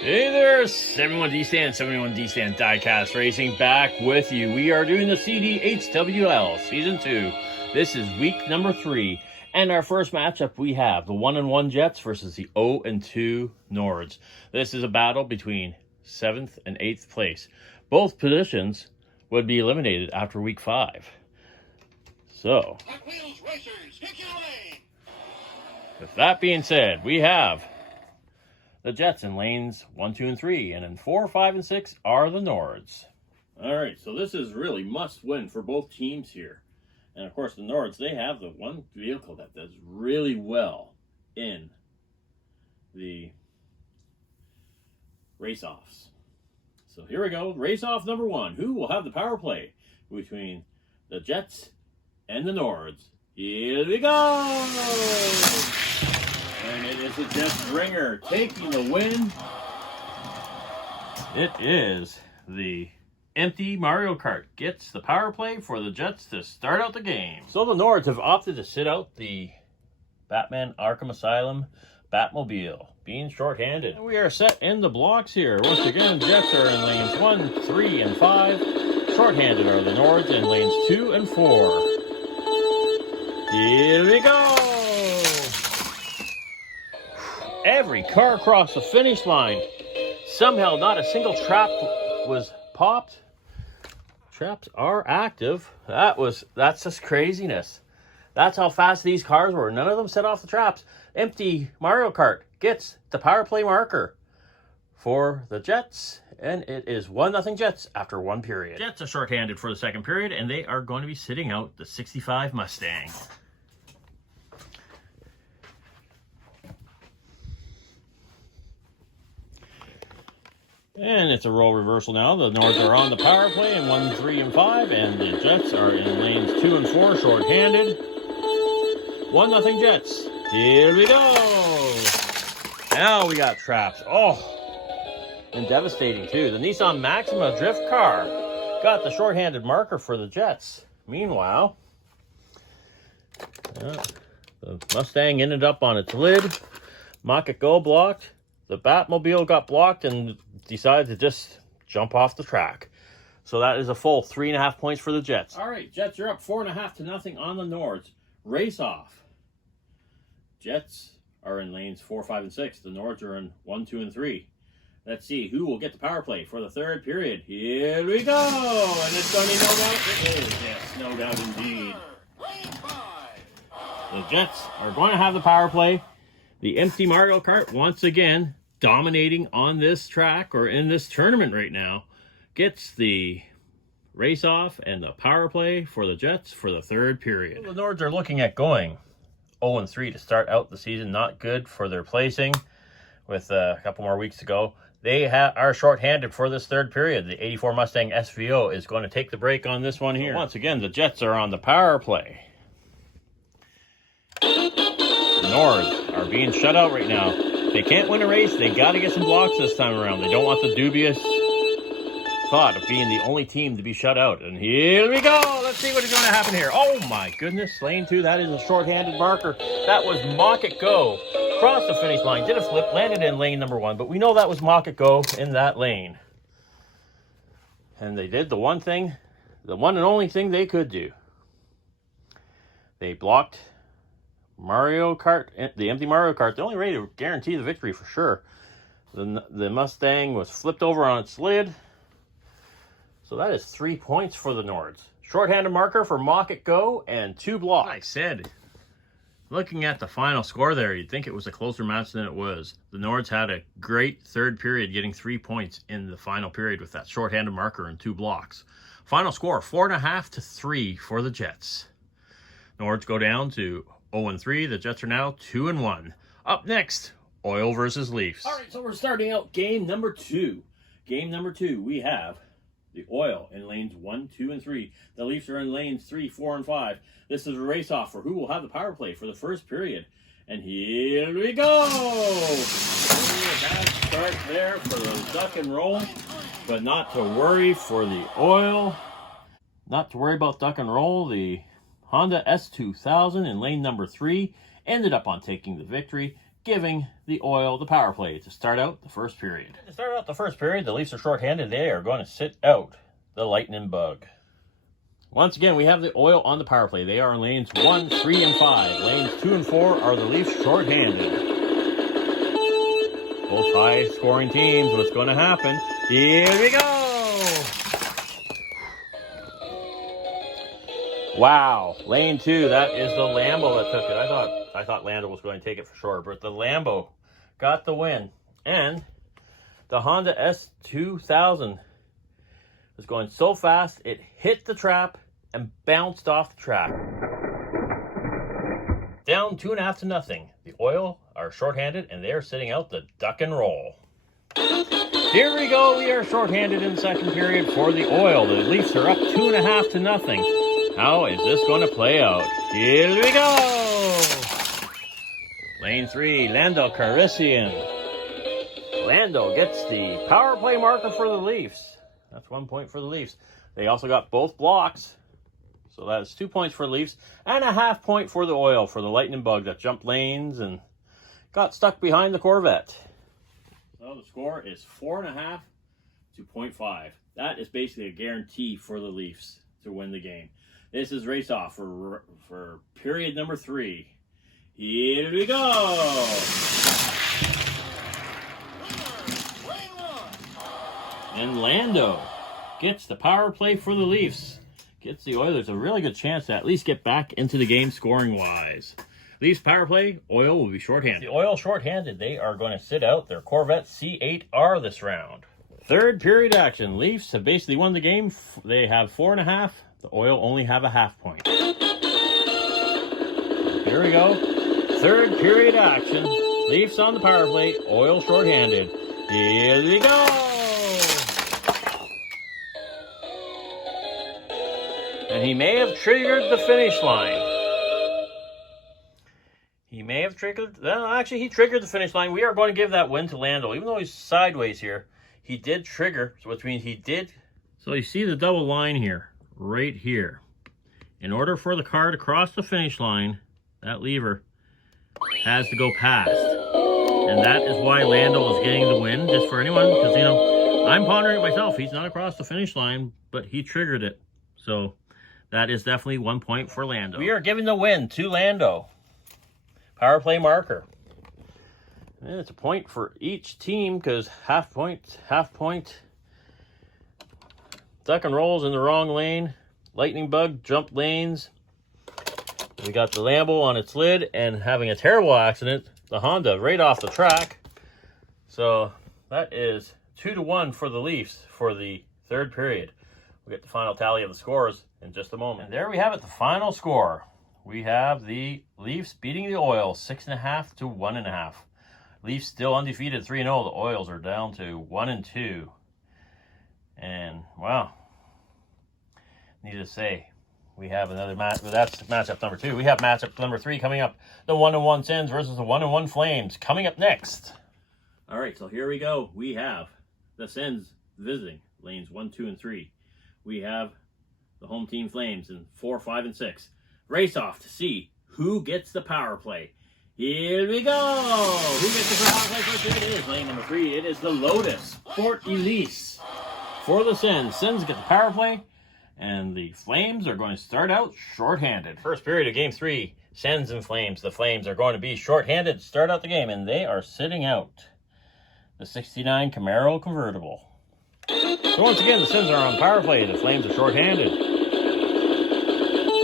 Hey there, 71D Stand, 71D Stand DieCast Racing back with you. We are doing the CDHWL Season 2. This is week number 3. And our first matchup, we have the 1-1 Jets versus the 0-2 Nords. This is a battle between 7th and 8th place. Both positions would be eliminated after week 5. So, with that being said, we have the Jets in lanes 1, 2, and 3, and in 4, 5, and 6 are the Nords. All right, so this is really must win for both teams here. And of course, the Nords, they have the one vehicle that does really well in the race-offs. So here we go, race-off number 1. Who will have the power play between the Jets and the Nords? Here we go! And it is the Jets ringer taking the win. It is the empty Mario Kart gets the power play for the Jets to start out the game. So the Nords have opted to sit out the Batman Arkham Asylum Batmobile, being short-handed. And we are set in the blocks here. Once again, Jets are in lanes 1, 3, and 5. Short-handed are the Nords in lanes 2 and 4. Here we go! Every car across the finish line. Somehow not a single trap was popped. Traps are active. That's just craziness. That's how fast these cars were. None of them set off the traps. Empty Mario Kart gets the power play marker for the Jets. And it is 1-0 Jets after 1 period. Jets are shorthanded for the second period, and they are going to be sitting out the 65 Mustang. And it's a role reversal now. The Nords are on the power play in 1, 3, and 5, and the Jets are in lanes 2 and 4, short-handed. 1-0 Jets. Here we go. Now we got traps. Oh, and devastating too. The Nissan Maxima drift car got the short-handed marker for the Jets. Meanwhile, the Mustang ended up on its lid. Mock-It Go blocked. The Batmobile got blocked and decided to just jump off the track. So that is a full 3.5 points for the Jets. All right, Jets are up 4.5-0 on the Nords. Race off. Jets are in lanes 4, 5, and 6. The Nords are in 1, 2, and 3. Let's see who will get the power play for the third period. Here we go. And it's going to be no doubt. It is, yes, no doubt indeed. The Jets are going to have the power play. The empty Mario Kart once again dominating on this track or in this tournament right now, gets the race off and the power play for the Jets for the third period. The Nords are looking at going 0-3 to start out the season. Not good for their placing with a couple more weeks to go. They are short-handed for this third period. The 84 Mustang SVO is going to take the break on this one here. So once again, the Jets are on the power play. The Nords are being shut out right now. They can't win a race. They got to get some blocks this time around. They don't want the dubious thought of being the only team to be shut out. And here we go. Let's see what is going to happen here. Oh, my goodness. Lane 2, that is a short-handed marker. That was Mock-It Go. Crossed the finish line, did a flip, landed in lane number 1. But we know that was Mock-It Go in that lane. And they did the one thing, the one and only thing they could do. They blocked Mario Kart, the empty Mario Kart, the only way to guarantee the victory for sure. The Mustang was flipped over on its lid. So that is 3 points for the Nords. Short-handed marker for Mock-It Go and 2 blocks. Like I said, looking at the final score there, you'd think it was a closer match than it was. The Nords had a great third period, getting 3 points in the final period with that short-handed marker and 2 blocks. Final score, 4.5-3 for the Jets. Nords go down to 0-3. The Jets are now 2-1. Up next, Oil versus Leafs. All right, so we're starting out game number 2. Game number 2, we have the Oil in lanes 1, 2, and 3. The Leafs are in lanes 3, 4, and 5. This is a race-off for who will have the power play for the first period. And here we go! A bad start there for the duck and roll, but not to worry for the Oil. Not to worry about duck and roll. The Honda S2000 in lane number 3 ended up on taking the victory. giving the Oil the power play to start out the first period. To start out the first period, the Leafs are shorthanded. They are going to sit out the Lightning Bug. Once again, we have the Oil on the power play. They are in lanes 1, 3, and 5. Lanes 2 and 4 are the Leafs shorthanded. Both high-scoring teams. What's going to happen? Here we go! Wow, lane 2. That is the Lambo that took it. I thought Lando was going to take it for sure, but the Lambo got the win. And the Honda S2000 was going so fast, it hit the trap and bounced off the track. Down 2.5 to nothing. The Oil are shorthanded, and they are sitting out the duck and roll. Here we go. We are shorthanded in the second period for the Oil. The Leafs are up 2.5 to nothing. How is this going to play out? Here we go. Lane 3, Lando Carician. Lando gets the power play marker for the Leafs. That's 1 point for the Leafs. They also got both blocks. So that's 2 points for the Leafs and a half point for the Oil for the Lightning Bug that jumped lanes and got stuck behind the Corvette. So the score is 4.5 to 0.5. That is basically a guarantee for the Leafs to win the game. This is race off for period number 3. Here we go. And Lando gets the power play for the Leafs. Gets the Oilers a really good chance to at least get back into the game scoring-wise. Leafs power play, Oil will be shorthanded. The Oil shorthanded, they are going to sit out their Corvette C8R this round. Third period action. Leafs have basically won the game. They have 4.5. The Oil only have a half point. Here we go. Third period action. Leafs on the power play, Oil shorthanded. Here we go. And he may have triggered the finish line. He may have triggered... Well, actually, he triggered the finish line. We are going to give that win to Lando. Even though he's sideways here, he did trigger, which means he did... So you see the double line here, right here. In order for the car to cross the finish line, that lever has to go past. And that is why Lando is getting the win, just for anyone. Because, you know, I'm pondering it myself. He's not across the finish line, but he triggered it. So... that is definitely 1 point for Lando. We are giving the win to Lando. Power play marker. And it's a point for each team because half point. Duck and rolls in the wrong lane. Lightning Bug jumped lanes. We got the Lambo on its lid and having a terrible accident. The Honda right off the track. So that is 2-1 for the Leafs for the third period. We'll get the final tally of the scores in just a moment. And there we have it, the final score. We have the Leafs beating the Oil 6.5 to 1.5. Leafs still undefeated 3-0. The Oils are down to 1-2. And wow, needless to say, we have another match. Well, that's matchup number 2. We have matchup number 3 coming up. The 1-1 Sens versus the 1-1 Flames coming up next. All right, so here we go. We have the Sens visiting lanes 1, 2, and 3. We have the home team Flames in 4, 5, and 6. Race off to see who gets the power play. Here we go. Who gets the power play first? It is lane number 3. It is the Lotus Sport Elise for the Sens. Sens get the power play, and the Flames are going to start out shorthanded. First period of game 3, Sens and Flames. The Flames are going to be shorthanded to start out the game, and they are sitting out the 69 Camaro convertible. So once again, the Sens are on power play. The Flames are shorthanded.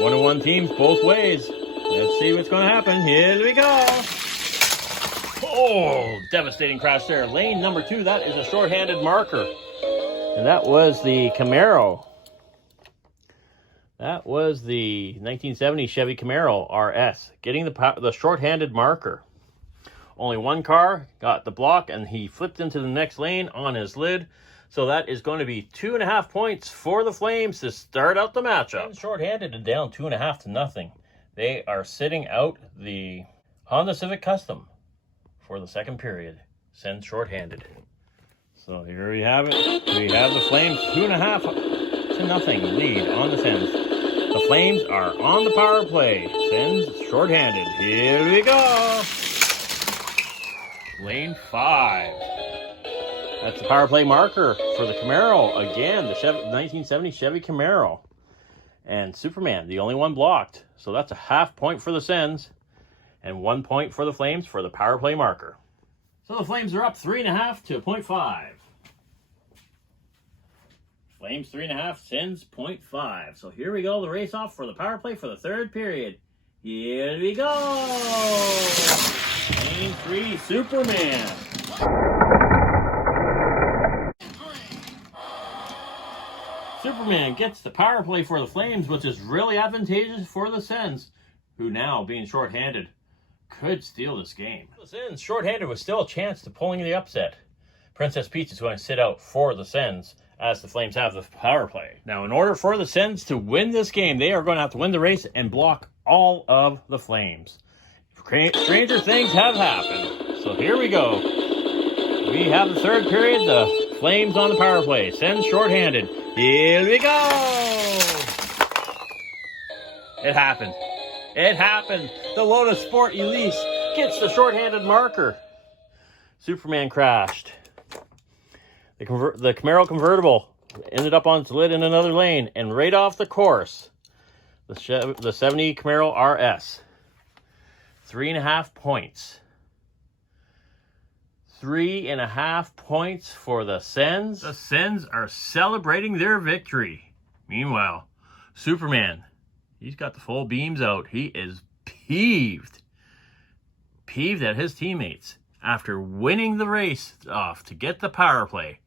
1-1 teams both ways. Let's see what's going to happen. Here we go. Oh, devastating crash there. Lane number 2, that is a shorthanded marker. And that was the Camaro. That was the 1970 Chevy Camaro RS. Getting the shorthanded marker. Only one car got the block, and he flipped into the next lane on his lid. So that is going to be 2.5 points for the Flames to start out the matchup. Shorthanded and down 2.5 to nothing. They are sitting out the Honda Civic Custom for the second period. Sens shorthanded. So here we have it. We have the Flames 2.5 to nothing lead on the Sens. The Flames are on the power play. Sens shorthanded. Here we go. lane 5. That's the power play marker for the Camaro. Again, the 1970 Chevy Camaro. And Superman, the only one blocked. So that's a half point for the Sens. And 1 point for the Flames for the power play marker. So the Flames are up 3.5 to 0.5. Flames 3.5, Sens 0.5. So here we go, the race off for the power play for the third period. Here we go! Lane 3, Superman. Superman gets the power play for the Flames, which is really advantageous for the Sens, who now, being shorthanded, could steal this game. The Sens, shorthanded, with still a chance to pulling the upset. Princess Peach is going to sit out for the Sens, as the Flames have the power play. Now, in order for the Sens to win this game, they are going to have to win the race and block all of the Flames. Stranger things have happened. So here we go. We have the third period, the Flames on the power play. Sens shorthanded. Here we go! It happened. It happened. The Lotus Sport Elise gets the shorthanded marker. Superman crashed. The Camaro convertible ended up on its lid in another lane, and right off the course, the 70 Camaro RS. 3.5 points. 3.5 points for the Sens. The Sens are celebrating their victory. Meanwhile, Superman, he's got the full beams out. He is peeved. Peeved at his teammates. After winning the race off to get the power play,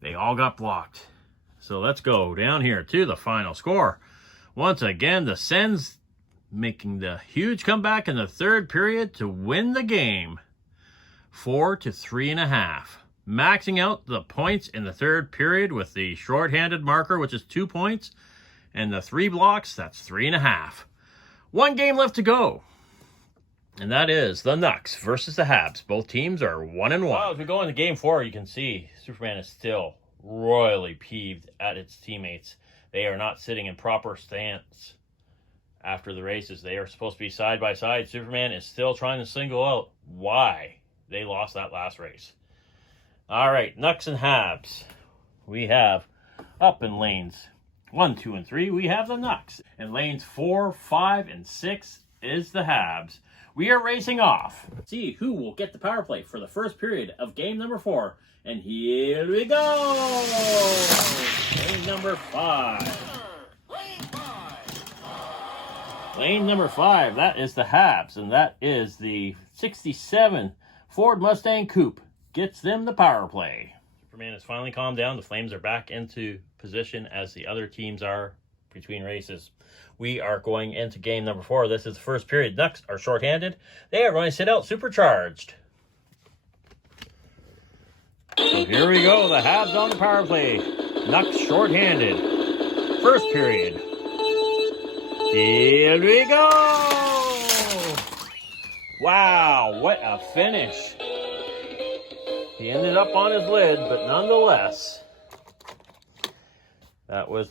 they all got blocked. So let's go down here to the final score. Once again, the Sens making the huge comeback in the third period to win the game. 4 to 3.5. Maxing out the points in the third period with the shorthanded marker, which is 2 points, and the 3 blocks, that's 3.5. 1 game left to go. And that is the Nucks versus the Habs. Both teams are 1-1. Well, as we go into game 4, you can see Superman is still royally peeved at its teammates. They are not sitting in proper stance after the races. They are supposed to be side by side. Superman is still trying to single out why they lost that last race. All right, Nucks and Habs. We have up in lanes 1, 2, and 3, we have the Nucks. In lanes 4, 5, and 6 is the Habs. We are racing off. See who will get the power play for the first period of game number 4. And here we go! Lane number 5. Lane number 5, that is the Habs, and that is the 67 Ford Mustang Coupe. Gets them the power play. Superman has finally calmed down. The Flames are back into position as the other teams are between races. We are going into game number 4. This is the first period. Nucks are shorthanded. They are going to sit out supercharged. So here we go. The Habs on the power play. Nucks shorthanded. First period. Here we go! Wow, what a finish. He ended up on his lid, but nonetheless, that was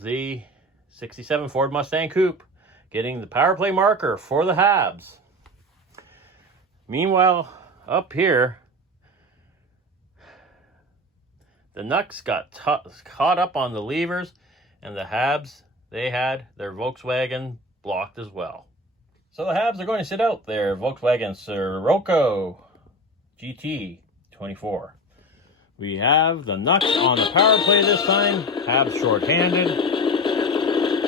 the 67 Ford Mustang Coupe getting the power play marker for the Habs. Meanwhile, up here, the Nucks got caught up on the levers, and the Habs, they had their Volkswagen blocked as well. So the Habs are going to sit out their Volkswagen Sirocco GT 24. We have the Nucks on the power play this time. Habs shorthanded.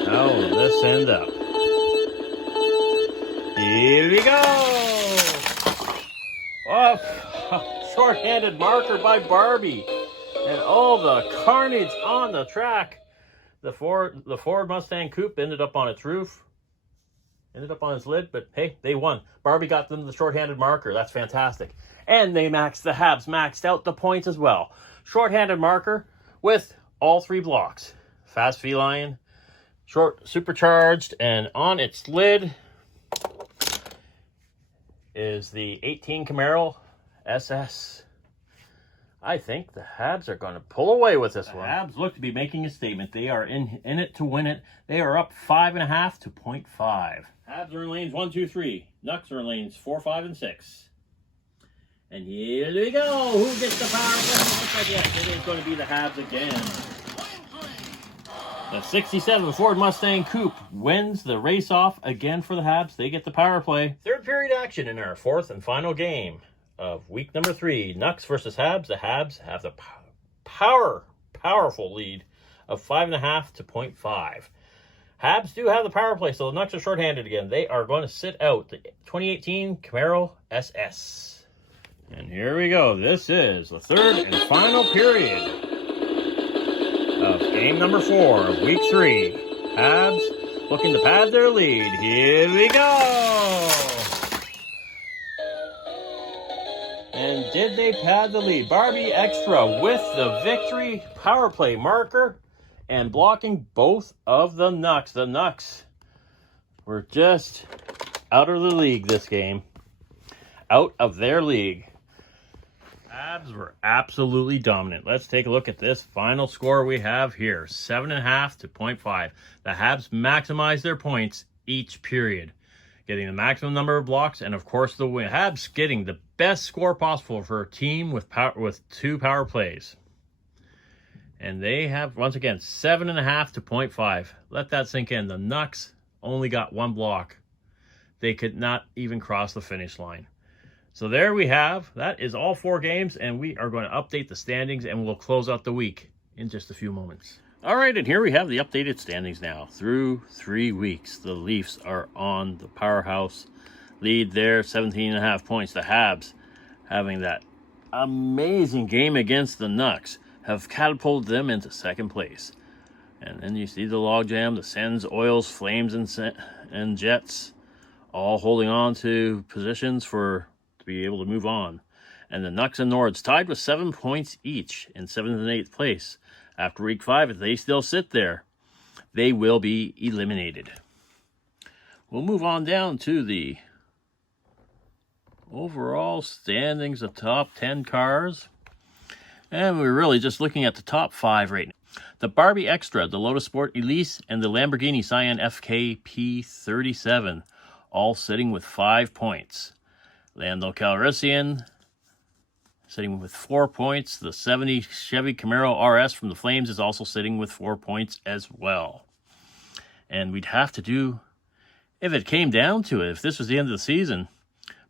How will this end up? Here we go! Oh, shorthanded marker by Barbie. And all the carnage on the track. The Ford Mustang Coupe ended up on its roof. Ended up on its lid, but hey, they won. Barbie got them the shorthanded marker. That's fantastic. And the Habs maxed out the points as well. Shorthanded marker with all 3 blocks. Fast Feline, short supercharged, and on its lid is the 18 Camaro SS. I think the Habs are going to pull away with this one. The Habs look to be making a statement. They are in it to win it. They are up 5.5 to 0.5. Habs are in lanes 1, 2, 3. Nucks are in lanes 4, 5, and 6. And here we go. Who gets the power play? Looks like, yes, it is going to be the Habs again. The 67 Ford Mustang Coupe wins the race-off again for the Habs. They get the power play. Third period action in our fourth and final game of week number 3. Nucks versus Habs. The Habs have the powerful lead of 5.5 to 0.5. Habs do have the power play, so the Nucks are shorthanded again. They are going to sit out the 2018 Camaro SS. And here we go. This is the third and final period of game number 4 of week 3. Habs looking to pad their lead. Here we go. And did they pad the lead? Barbie Extra with the victory power play marker and blocking both of the Nucks. The Nucks were just out of the league this game. Out of their league. Habs were absolutely dominant. Let's take a look at this final score we have here. 7.5 to 0.5. The Habs maximize their points each period, getting the maximum number of blocks and, of course, the win. Habs getting the best score possible for a team with 2 power plays. And they have, once again, 7.5 to 0.5. Let that sink in. The Nucks only got 1 block. They could not even cross the finish line. So there we have, that is all 4 games, and we are going to update the standings, and we'll close out the week in just a few moments. All right, and here we have the updated standings now. Through 3 weeks, the Leafs are on the powerhouse lead there, 17.5 points. The Habs, having that amazing game against the Nucks, have catapulted them into 2nd place. And then you see the logjam, the Sens, Oils, Flames, and Jets, all holding on to positions for be able to move on. And the Nucks and Nords tied with 7 points each in 7th and 8th place. After week 5, if they still sit there, they will be eliminated. We'll move on down to the overall standings, the top 10 cars. And we're really just looking at the top 5 right now. The Barbie Extra, the Lotus Sport Elise, and the Lamborghini Cyan FKP37, all sitting with 5 points. Lando Calrissian sitting with 4 points. The 70 Chevy Camaro RS from the Flames is also sitting with 4 points as well. And we'd have to do, if it came down to it, if this was the end of the season,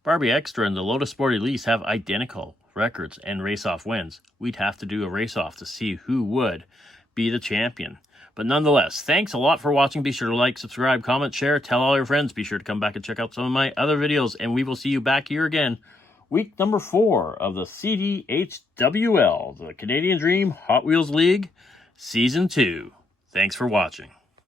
Barbie Extra and the Lotus Sport Elise have identical records and race-off wins. We'd have to do a race-off to see who would be the champion. But nonetheless, thanks a lot for watching. Be sure to like, subscribe, comment, share, tell all your friends. Be sure to come back and check out some of my other videos, and we will see you back here again. Week number 4 of the CDHWL, the Canadian Dream Hot Wheels League, Season 2. Thanks for watching.